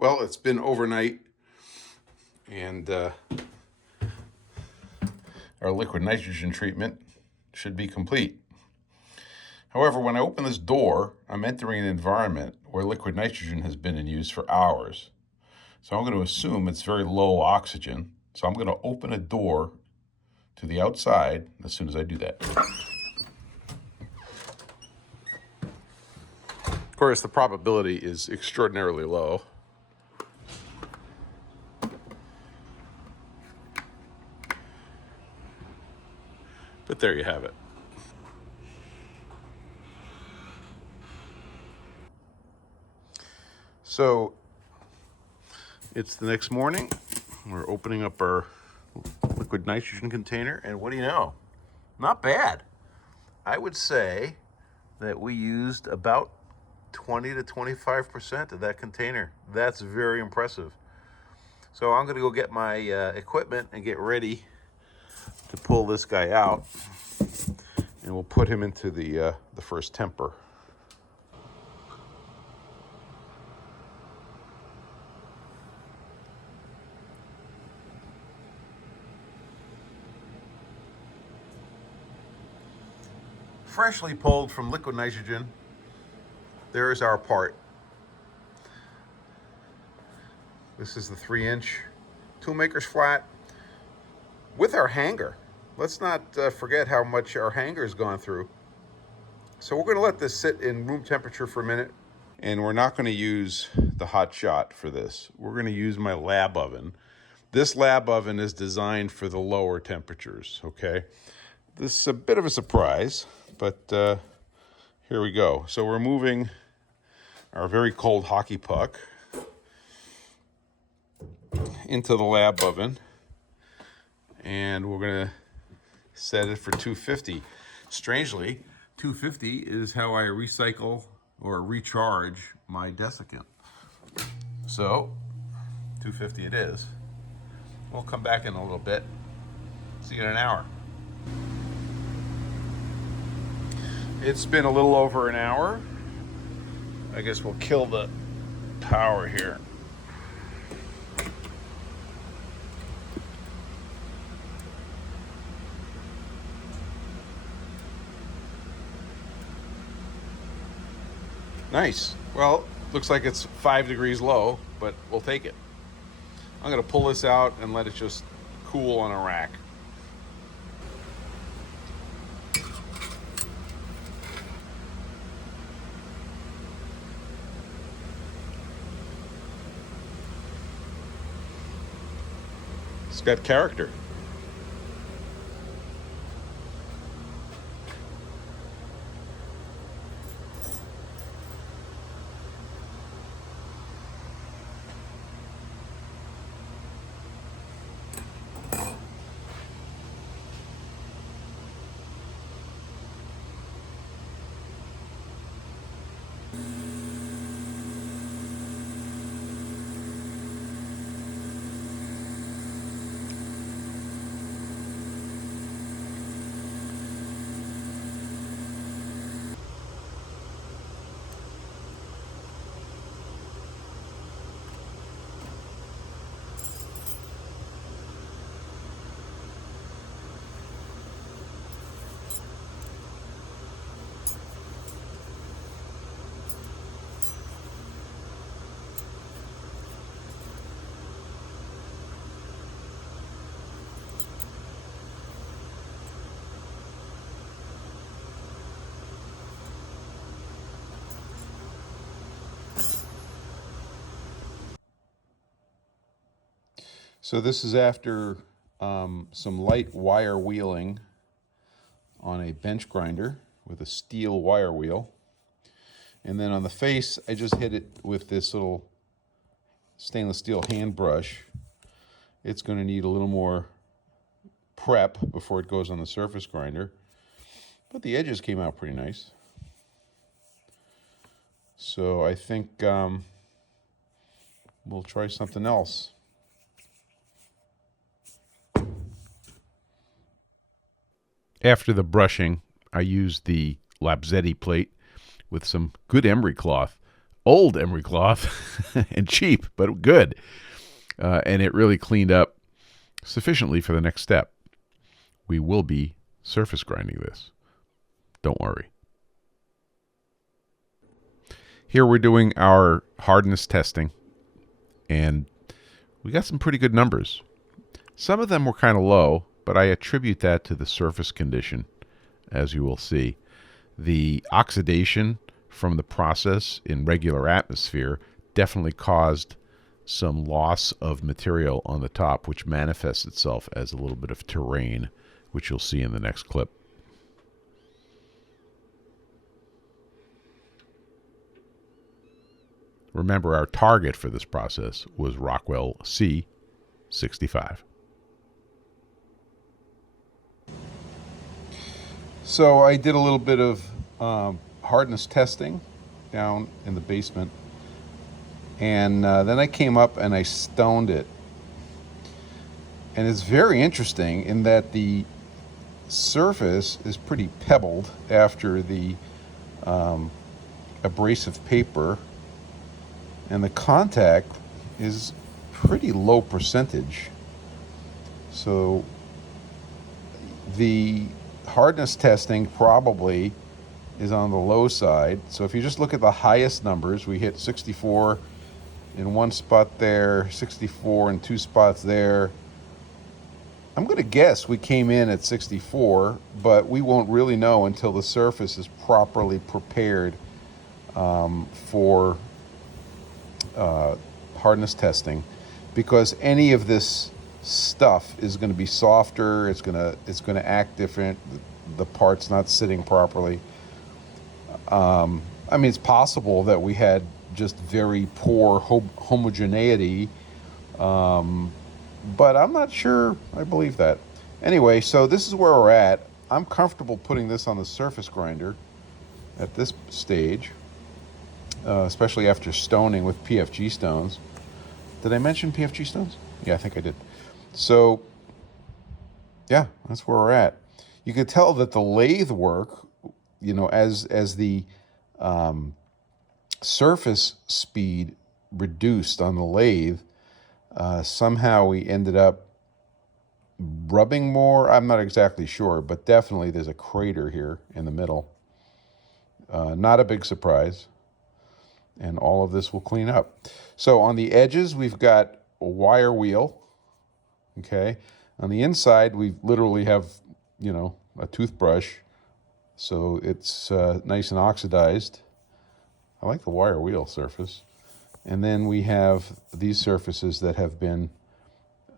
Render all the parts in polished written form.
Well, it's been overnight, and our liquid nitrogen treatment should be complete. However, when I open this door, I'm entering an environment where liquid nitrogen has been in use for hours. So I'm going to assume it's very low oxygen. So I'm going to open a door to the outside as soon as I do that. Of course, the probability is extraordinarily low. But there you have it. So it's the next morning. We're opening up our liquid nitrogen container, and what do you know? Not bad. I would say that we used about 20 to 25% of that container. That's very impressive. So I'm going to go get my equipment and get ready to pull this guy out, and we'll put him into the first temper. Freshly pulled from liquid nitrogen, there's our part. This is the 3-inch ToolMakers Flat with our hanger. Let's not forget how much our hanger has gone through. So we're going to let this sit in room temperature for a minute, and we're not going to use the hot shot for this. We're going to use my lab oven. This lab oven is designed for the lower temperatures, okay? This is a bit of a surprise, but here we go. So we're moving our very cold hockey puck into the lab oven, and we're going to set it for 250. Strangely, 250 is how I recycle or recharge my desiccant. So 250 it is. We'll come back in a little bit. See you in an hour. It's been a little over an hour. I guess we'll kill the power here. Nice. Well, looks like it's 5 degrees low, but we'll take it. I'm going to pull this out and let it just cool on a rack. It's got character. So this is after some light wire wheeling on a bench grinder with a steel wire wheel. And then on the face, I just hit it with this little stainless steel hand brush. It's going to need a little more prep before it goes on the surface grinder. But the edges came out pretty nice. So I think we'll try something else. After the brushing, I used the Renzetti plate with some good emery cloth old emery cloth and cheap, but good. And it really cleaned up sufficiently for the next step. We will be surface grinding this. Don't worry. Here we're doing our hardness testing, and we got some pretty good numbers. Some of them were kind of low, but I attribute that to the surface condition, as you will see. The oxidation from the process in regular atmosphere definitely caused some loss of material on the top, which manifests itself as a little bit of terrain, which you'll see in the next clip. Remember, our target for this process was Rockwell C65. So I did a little bit of hardness testing down in the basement, and then I came up and I stoned it. And it's very interesting in that the surface is pretty pebbled after the abrasive paper, and the contact is pretty low percentage. So the hardness testing probably is on the low side. So if you just look at the highest numbers, we hit 64 in one spot there, 64 in two spots there. I'm going to guess we came in at 64, but we won't really know until the surface is properly prepared for hardness testing, because any of this stuff is going to be softer. It's going to act different. The part's not sitting properly. I mean, it's possible that we had just very poor homogeneity, but I'm not sure I believe that. Anyway, so this is where we're at. I'm comfortable putting this on the surface grinder at this stage, especially after stoning with PFG stones. Did I mention PFG stones? Yeah, I think I did. So, yeah, that's where we're at. You could tell that the lathe work, you know, as the surface speed reduced on the lathe, somehow we ended up rubbing more. I'm not exactly sure, but definitely there's a crater here in the middle. Not a big surprise. And all of this will clean up. So on the edges, we've got a wire wheel. Okay. On the inside, we literally have, you know, a toothbrush. So it's nice and oxidized. I like the wire wheel surface. And then we have these surfaces that have been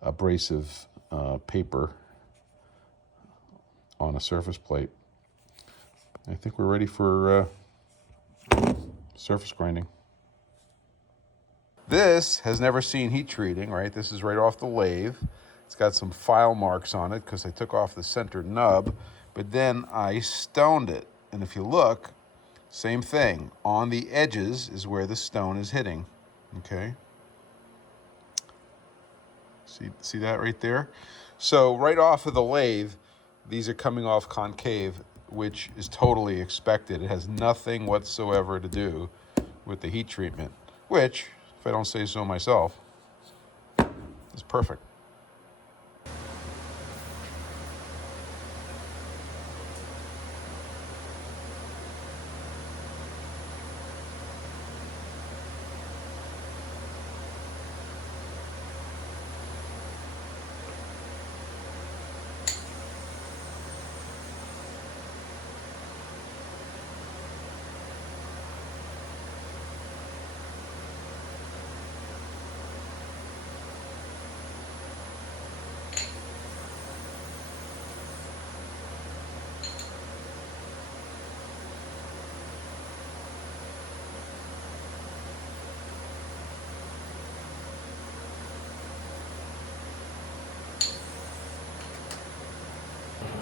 abrasive paper on a surface plate. I think we're ready for surface grinding. This has never seen heat treating, right? This is right off the lathe. It's got some file marks on it because I took off the center nub, but then I stoned it. And if you look, same thing. On the edges is where the stone is hitting, okay? See that right there? So right off of the lathe, these are coming off concave, which is totally expected. It has nothing whatsoever to do with the heat treatment, which, if I don't say so myself, is perfect.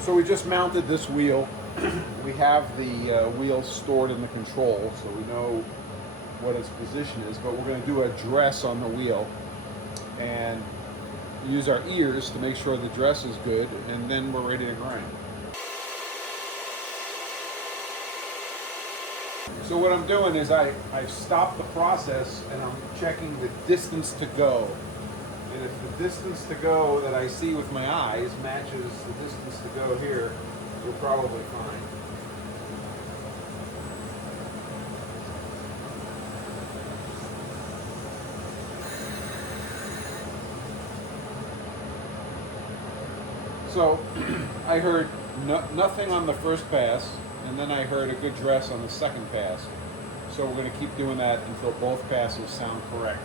So we just mounted this wheel. We have the wheel stored in the control, so we know what its position is, but we're going to do a dress on the wheel and use our ears to make sure the dress is good, and then we're ready to grind. So what I'm doing is I've stopped the process and I'm checking the distance to go. And if the distance to go that I see with my eyes matches the distance to go here, we're probably fine. So I heard nothing on the first pass, and then I heard a good dress on the second pass. So we're going to keep doing that until both passes sound correct.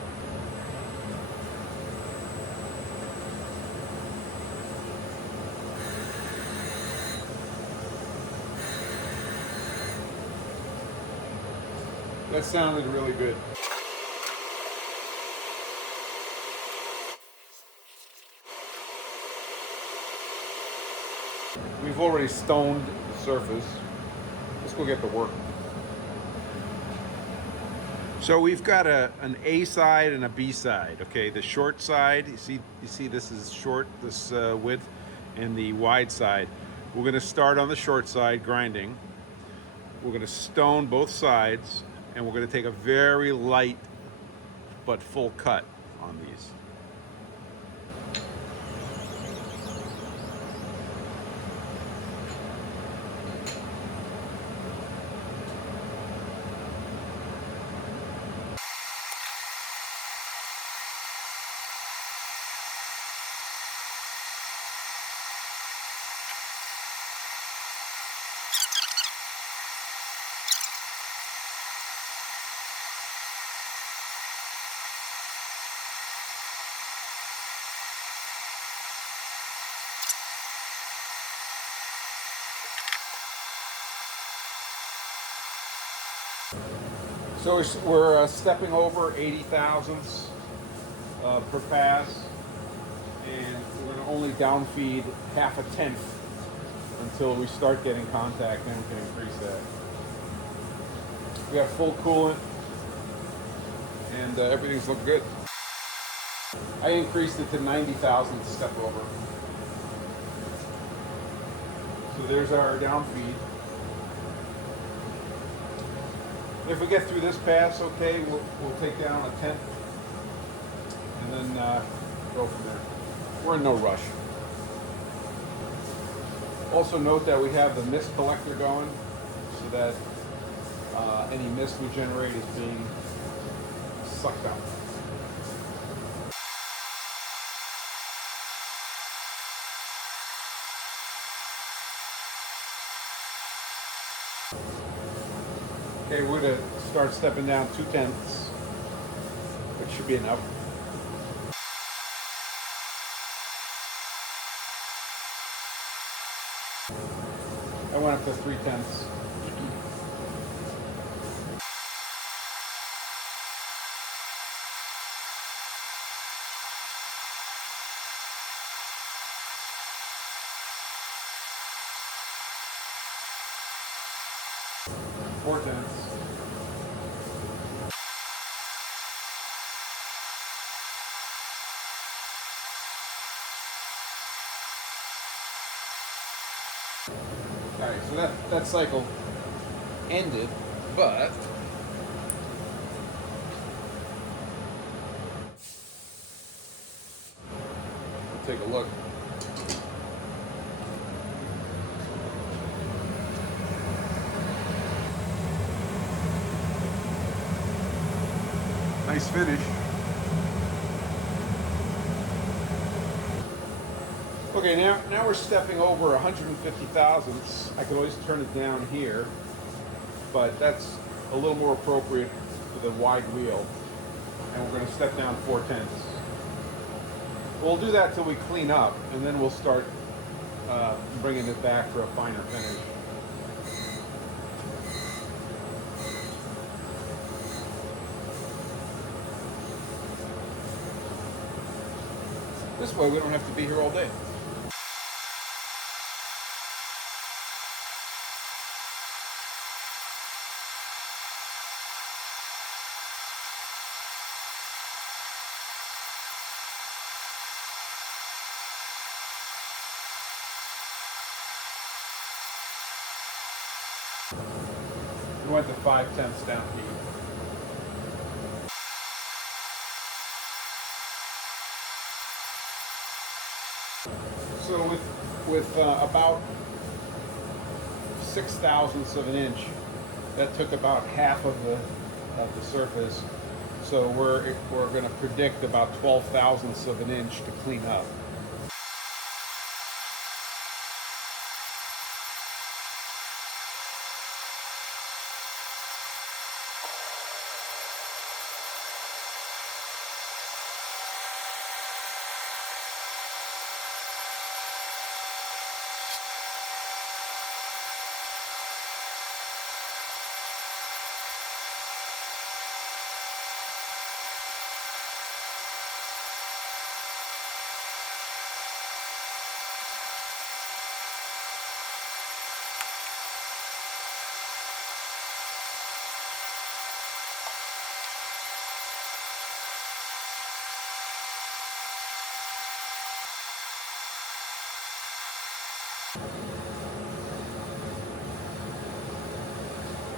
That sounded really good. We've already stoned the surface. Let's go get to work. So we've got an A side and a B side. Okay, the short side, you see this is short, this width, and the wide side. We're going to start on the short side grinding. We're going to stone both sides, and we're going to take a very light but full cut on these. So we're stepping over 80 thousandths per pass, and we're going to only downfeed half a tenth until we start getting contact, then we can increase that. We have full coolant, and everything's looking good. I increased it to 90 thousandths step over. So there's our downfeed. If we get through this pass, okay, we'll take down a tenth, and then go from there. We're in no rush. Also note that we have the mist collector going, so that any mist we generate is being sucked out. Okay, we're going to start stepping down 2/10, which should be enough. I went up to 3/10. Alright, so that cycle ended, but we'll take a look. Nice finish. Okay, now we're stepping over 150 thousandths. I can always turn it down here, but that's a little more appropriate for the wide wheel. And we're going to step down 4/10. We'll do that till we clean up, and then we'll start bringing it back for a finer finish. This way we don't have to be here all day. went to 5/10 down heat. So with about 6/1000ths of an inch, that took about half of the surface. So we're going to predict about 12/1000ths of an inch to clean up.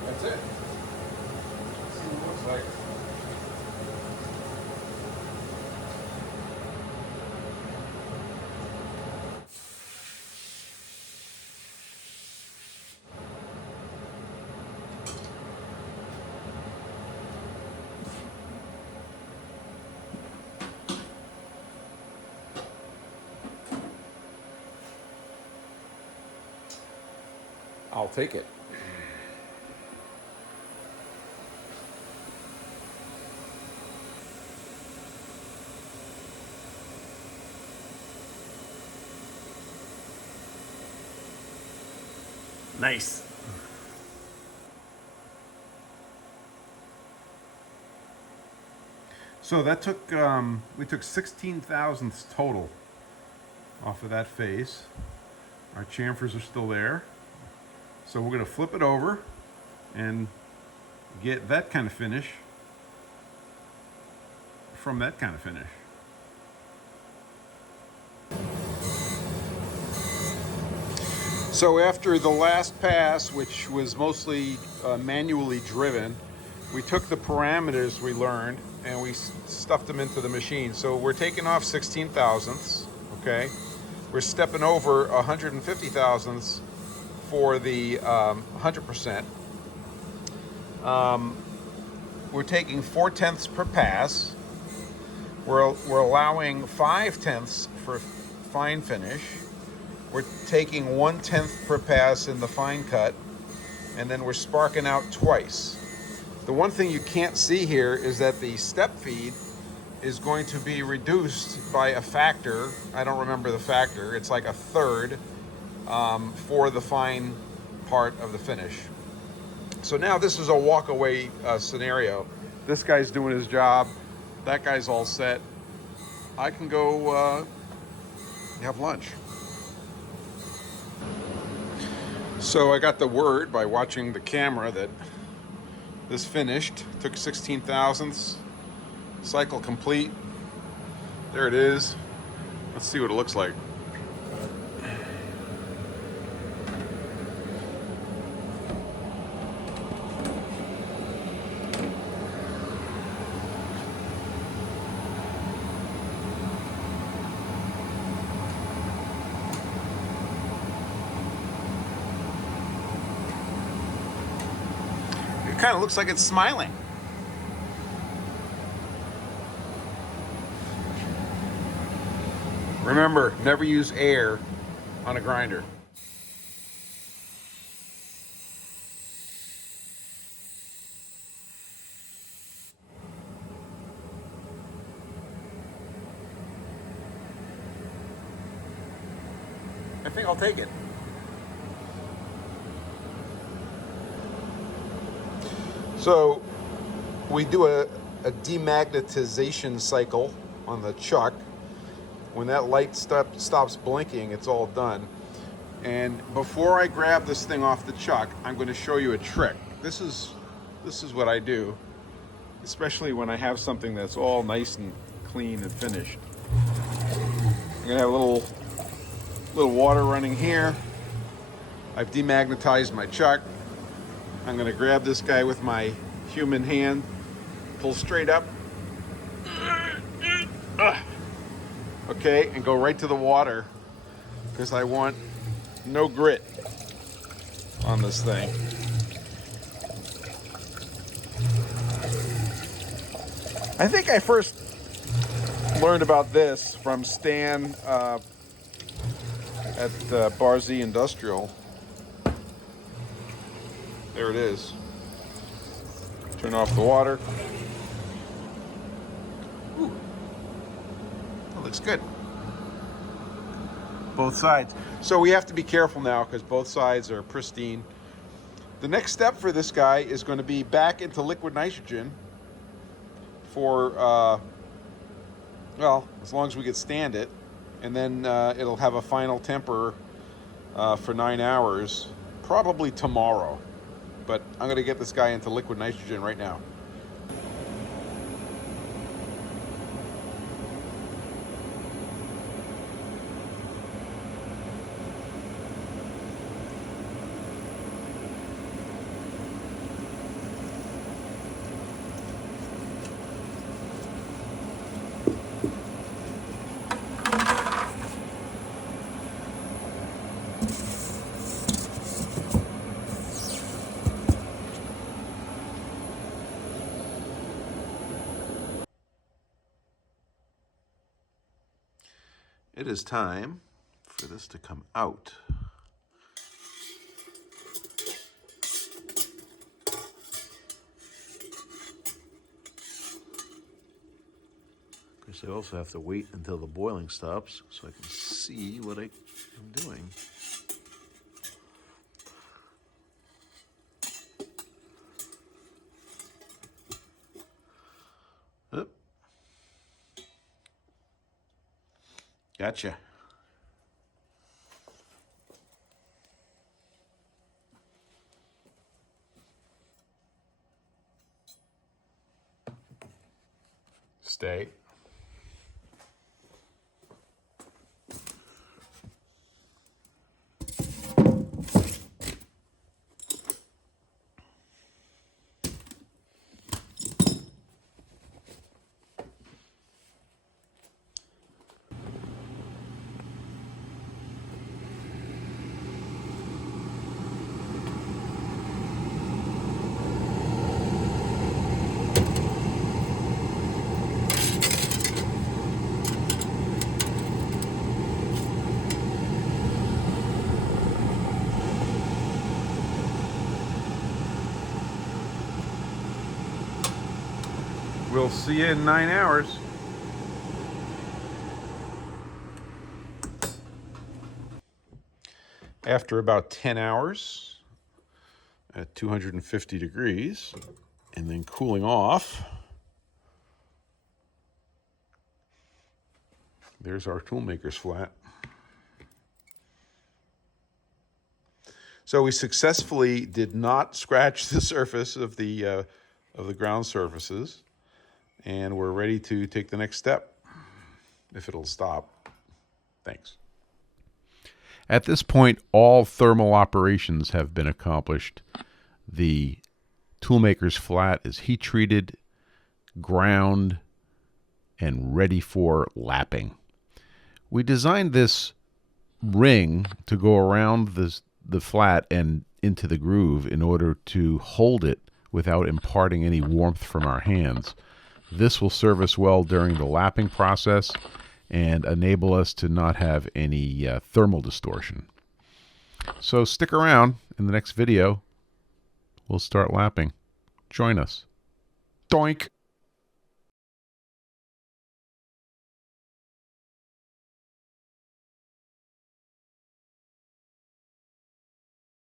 That's it. Let's see what it looks like. I'll take it. Nice. So that took, we took 16/1000ths total off of that face. Our chamfers are still there. So we're going to flip it over and get that kind of finish from that kind of finish. So after the last pass, which was mostly manually driven, we took the parameters we learned and we stuffed them into the machine. So we're taking off 16/1000ths, okay? We're stepping over 150/1000ths for the 100%. We're taking 4/10ths per pass. We're allowing 5/10ths for fine finish. We're taking 1/10 per pass in the fine cut, and then we're sparking out twice. The one thing you can't see here is that the step feed is going to be reduced by a factor. I don't remember the factor. It's like a third for the fine part of the finish. So now this is a walk-away scenario. This guy's doing his job. That guy's all set. I can go have lunch. So I got the word by watching the camera that this finished. Took 16/1000ths. Cycle complete. There it is. Let's see what it looks like. It kind of looks like it's smiling. Remember, never use air on a grinder. I think I'll take it. So we do a demagnetization cycle on the chuck. When that light stops blinking, it's all done. And before I grab this thing off the chuck, I'm going to show you a trick. This is what I do, especially when I have something that's all nice and clean and finished. I'm going to have a little water running here. I've demagnetized my chuck. I'm going to grab this guy with my human hand, pull straight up, okay, and go right to the water because I want no grit on this thing. I think I first learned about this from Stan at Bar Z Industrial. There it is. Turn off the water. Ooh. That looks good. Both sides. So we have to be careful now because both sides are pristine. The next step for this guy is going to be back into liquid nitrogen for, well, as long as we can stand it. And then it'll have a final temper for 9 hours, probably tomorrow. But I'm going to get this guy into liquid nitrogen right now. It is time for this to come out. Of course, I also have to wait until the boiling stops so I can see what I am doing. Oop. Gotcha. Stay. We'll see you in 9 hours. After about 10 hours at 250 degrees and then cooling off, there's our ToolMakers Flat. So we successfully did not scratch the surface of the ground surfaces, and we're ready to take the next step, if it'll stop. Thanks. At this point, all thermal operations have been accomplished. The ToolMakers Flat is heat treated, ground, and ready for lapping. We designed this ring to go around the flat and into the groove in order to hold it without imparting any warmth from our hands. This will serve us well during the lapping process and enable us to not have any thermal distortion. So stick around. In the next video, we'll start lapping. Join us. Doink!